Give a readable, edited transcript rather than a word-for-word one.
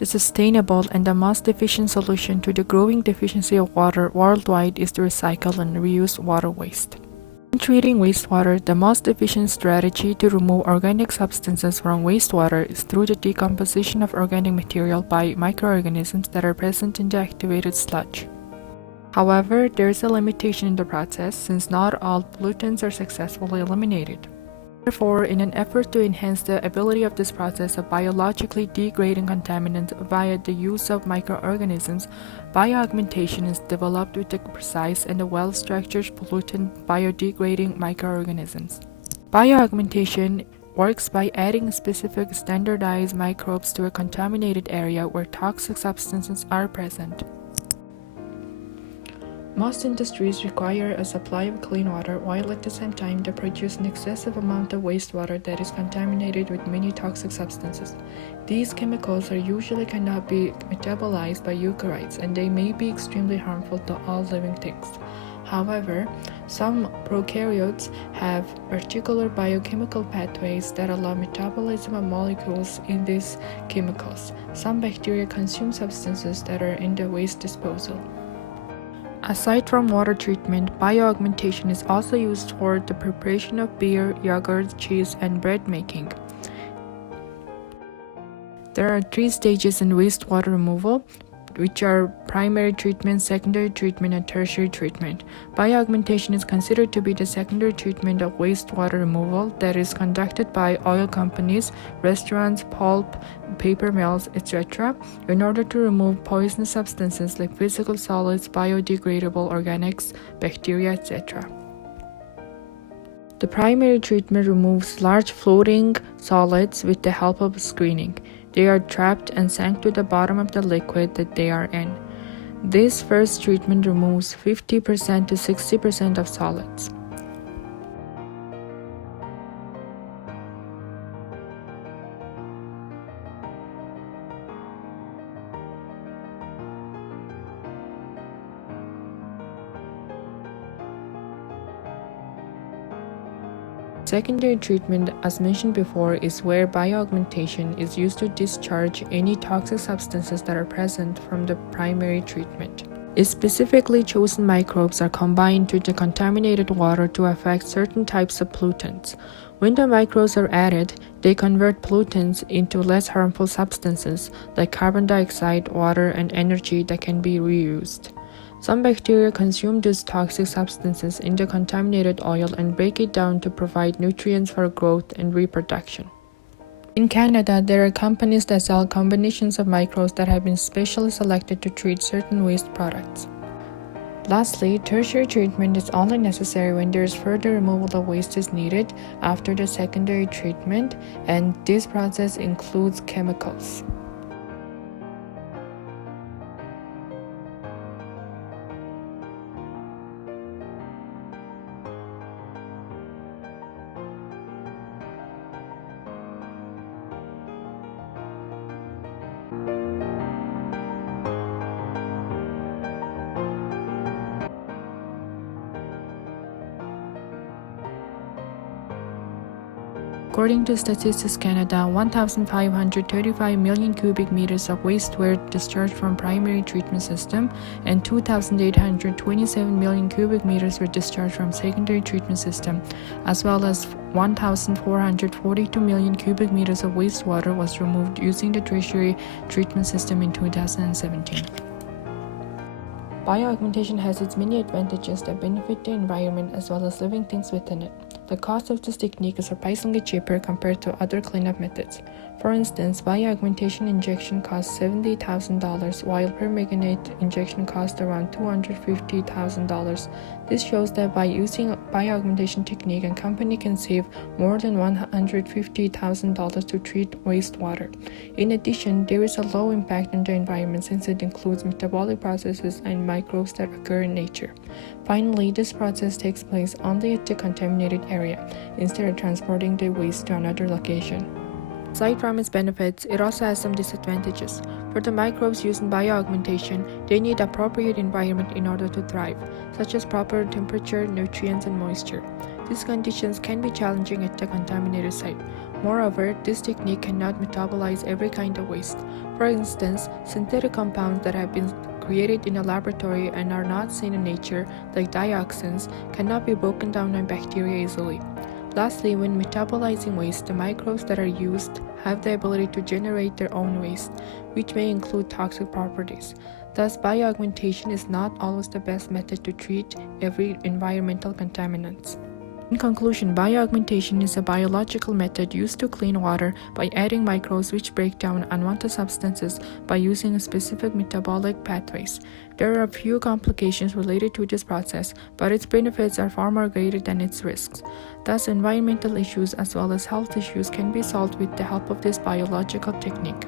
The sustainable and the most efficient solution to the growing deficiency of water worldwide is to recycle and reuse water waste. In treating wastewater, the most efficient strategy to remove organic substances from wastewater is through the decomposition of organic material by microorganisms that are present in the activated sludge. However, there is a limitation in the process since not all pollutants are successfully eliminated. Therefore, in an effort to enhance the ability of this process of biologically degrading contaminants via the use of microorganisms, bioaugmentation is developed with the precise and well-structured pollutant biodegrading microorganisms. Bioaugmentation works by adding specific standardized microbes to a contaminated area where toxic substances are present. Most industries require a supply of clean water while at the same time they produce an excessive amount of wastewater that is contaminated with many toxic substances. These chemicals usually cannot be metabolized by eukaryotes and they may be extremely harmful to all living things. However, some prokaryotes have particular biochemical pathways that allow metabolism of molecules in these chemicals. Some bacteria consume substances that are in the waste disposal. Aside from water treatment, bioaugmentation is also used for the preparation of beer, yogurt, cheese, and bread making. There are 3 stages in wastewater removal, which are primary treatment, secondary treatment, and tertiary treatment. Bioaugmentation is considered to be the secondary treatment of wastewater removal that is conducted by oil companies, restaurants, pulp, paper mills, etc. in order to remove poisonous substances like physical solids, biodegradable organics, bacteria, etc. The primary treatment removes large floating solids with the help of screening. They are trapped and sank to the bottom of the liquid that they are in. This first treatment removes 50% to 60% of solids. Secondary treatment, as mentioned before, is where bioaugmentation is used to discharge any toxic substances that are present from the primary treatment. Specifically chosen microbes are combined to the contaminated water to affect certain types of pollutants. When the microbes are added, they convert pollutants into less harmful substances like carbon dioxide, water, and energy that can be reused. Some bacteria consume these toxic substances in the contaminated oil and break it down to provide nutrients for growth and reproduction. In Canada, there are companies that sell combinations of microbes that have been specially selected to treat certain waste products. Lastly, tertiary treatment is only necessary when there is further removal of waste is needed after the secondary treatment, and this process includes chemicals. According to Statistics Canada, 1,535 million cubic meters of waste were discharged from primary treatment system and 2,827 million cubic meters were discharged from secondary treatment system, as well as 1,442 million cubic meters of wastewater was removed using the tertiary treatment system in 2017. Bioaugmentation has its many advantages that benefit the environment as well as living things within it. The cost of this technique is surprisingly cheaper compared to other cleanup methods. For instance, bioaugmentation injection costs $70,000 while permanganate injection costs around $250,000. This shows that by using bioaugmentation technique, a company can save more than $150,000 to treat wastewater. In addition, there is a low impact on the environment since it includes metabolic processes and microbes that occur in nature. Finally, this process takes place only at the contaminated area, instead of transporting the waste to another location. Aside from its benefits, it also has some disadvantages. For the microbes used in bioaugmentation, they need appropriate environment in order to thrive, such as proper temperature, nutrients, and moisture. These conditions can be challenging at the contaminated site. Moreover, this technique cannot metabolize every kind of waste. For instance, synthetic compounds that have been created in a laboratory and are not seen in nature, like dioxins, cannot be broken down by bacteria easily. Lastly, when metabolizing waste, the microbes that are used have the ability to generate their own waste, which may include toxic properties. Thus, bioaugmentation is not always the best method to treat every environmental contaminants. In conclusion, bioaugmentation is a biological method used to clean water by adding microbes which break down unwanted substances by using specific metabolic pathways. There are a few complications related to this process, but its benefits are far more greater than its risks. Thus, environmental issues as well as health issues can be solved with the help of this biological technique.